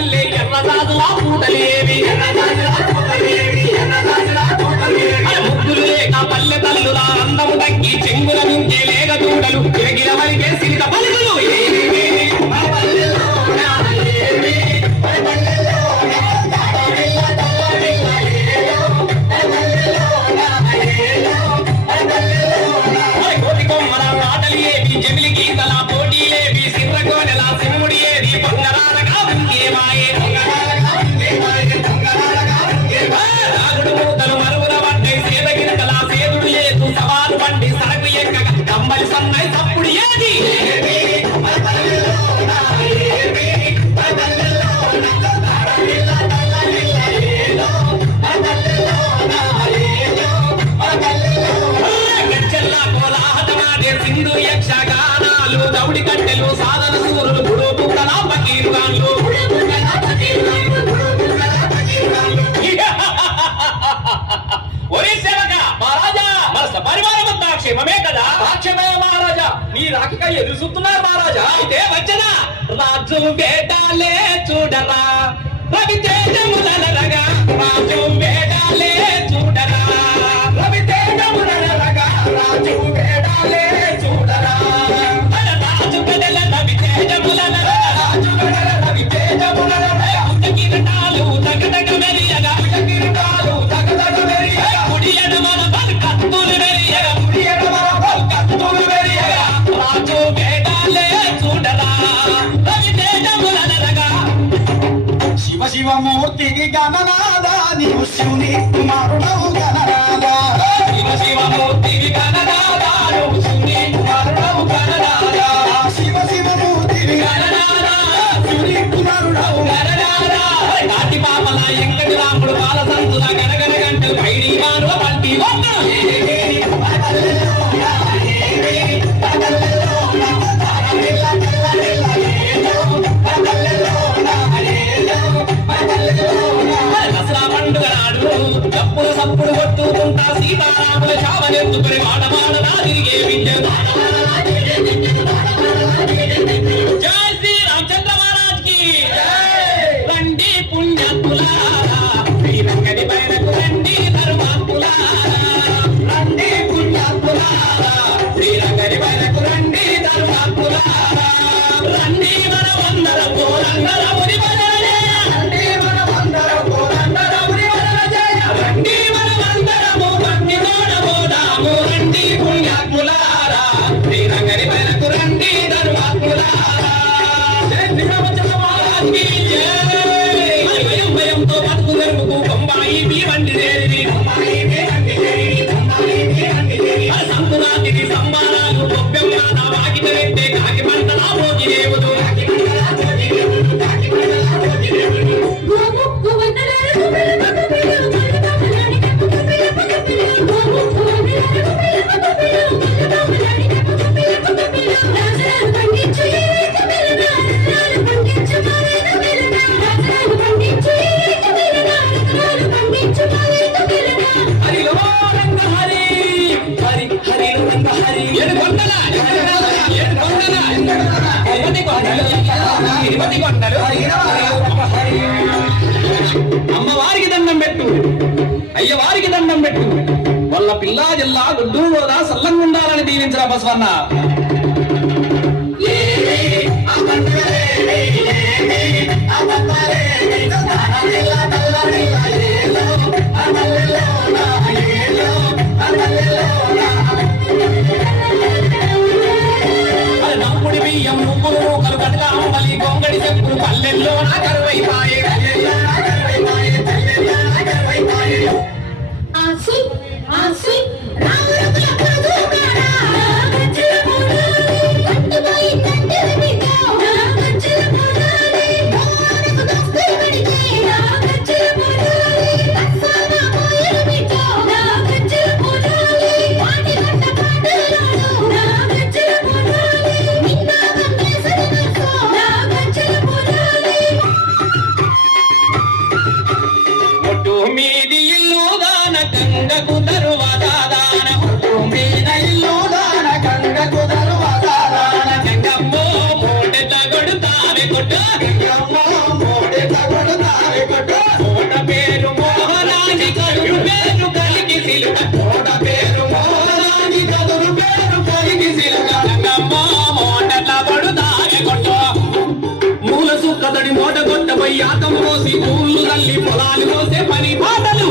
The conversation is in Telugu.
తల్లే ఎర్రదాదులా పూటలేవి ముగ్గులు లేక పల్లె తల్లులా అందము తగ్గి చెంగుల నుంచే లేక దూడలు తిరగిల వరికే సిరిత పలుకులు జమిలి గీతల పోటీలేవి సిర్రగోనెల సిమ్ముడి ఏది పొంగరాలగా ఉంగేమాయే రాగుడు మూతలు మరువుల వంటి సేదగిరికల సేదుడు లేదు సవాలు వంటి సరకు ఎక్కగా కమ్మలి సన్నై తప్పుడు ఏది సింధు యక్షగానాలు దౌడి కట్టెలు సాధన సూరులు గుడు పుట్టల పకీర్గాన్లు ఒరే సేవక మహారాజా మన పరివారమంతా క్షేమమే కదా క్షేమే మహారాజా నీ రాకక ఎదురు చూస్తున్నారు మహారాజా అయితే వచ్చనా రాజు వేటాలే చూడరా రవి తేజములరగా రాజు వేటాలే చూడరా రవి తేజములరగా రాజు వేటాలే చూడరా రాజు కడల రవి తేజములరగా రాజు కడల రవి తేజములరగా కిరీటాలు తగదగ మెరియగా కిరీటాలు తగదగ మెరియగా కుడియన మన బల్కత్తులు మెరియగా కుడియన మన బల్కత్తులు మెరియగా రాజు వేటాలే చూడరా రవి తేజములరగా శివ శివమూర్తికి గణనాదా నీవు శివుని కుమారుడవు గణనాదా శివ శివమూర్తికి గణనాదా నువ్వు శివుని కుమారుడవు గణనాదా శివ శివమూర్తికి గణనాదా శివుని కుమారుడవు గణనాదా నాటి పాపల ఎంకటి రాముడు పాల సంతుల గనగన గంటలు పైడి మానవ పంటి దసరా పండుగ నాడు చప్పులు సప్పుడు కొట్టుకుంటా సీతారాముల చావనెత్తుకుని మాటమాటలా తిరిగే విద్యను జై శ్రీ రామచంద్ర మహారాజ్ కి రండి పుణ్యాత్ములారా శ్రీరంగడి బయలకు రండి ధర్మాత్ములారా రండి పుణ్యాత్ములారా శ్రీరంగడి బయలకు రండి ధర్మాత్ములారా రండి మన వందర పోరంగర ముని బలనే రండి మన వందర పోరంగర ముని బలనే రండి మన వందరము భక్తి తోడబోదాము రండి పుణ్యాత్ములారా శ్రీరంగడి బయలకు రండి ధర్మాత్ములారా జై శ్రీ రామచంద్ర మహారాజ్ కి జై భయం భయంతో బతుకు జరుపుకు బొంబాయి భీవండి దేవి బొంబాయి భీవండి దేవి బొంబాయి భీవండి దేవి సంపురాతిని సంబారాలు గొప్పెమ్మ నా వాకిట వెంటే కాకి పంటలా మోగి దేవుడు కాకి పంటలా మోగి దేవుడు కాకి పంటలా మోగి దేవుడు గోముక్కు వందలారు కుబిల పకపిలు మల్లకమలాని కపకపిల పకపిలు గోముక్కు వందలారు కుబిల పకపిలు మల్లకమలాని కపకపిల పకపిలు రాజరాలు పండించు ఈ కబిలన రాజరాలు పండించు మారే కబిలన రాజరాలు పండించు ఈ కబిలన రాజరాలు పండించు మారే కబిలన హరిలో రంగ హరి హరి హరిలో రంగ హరి ఏడు కొండల అమ్మవారికి దండం పెట్టు అయ్యవారికి దండం పెట్టు వాళ్ళ పిల్లా జిల్లా గుడ్డు గోదా సల్లంగా ఉండాలని దీవించరా బసవన్న నమ్ముడి బియ్యం ముగ్గులు మూకలు కటక అంబలి గొంగడి చెప్పులు పల్లెల్లో నా కరువైపాయే యాతం పోసి పూలు తల్లి పొలాలు పోసే పని పాటలు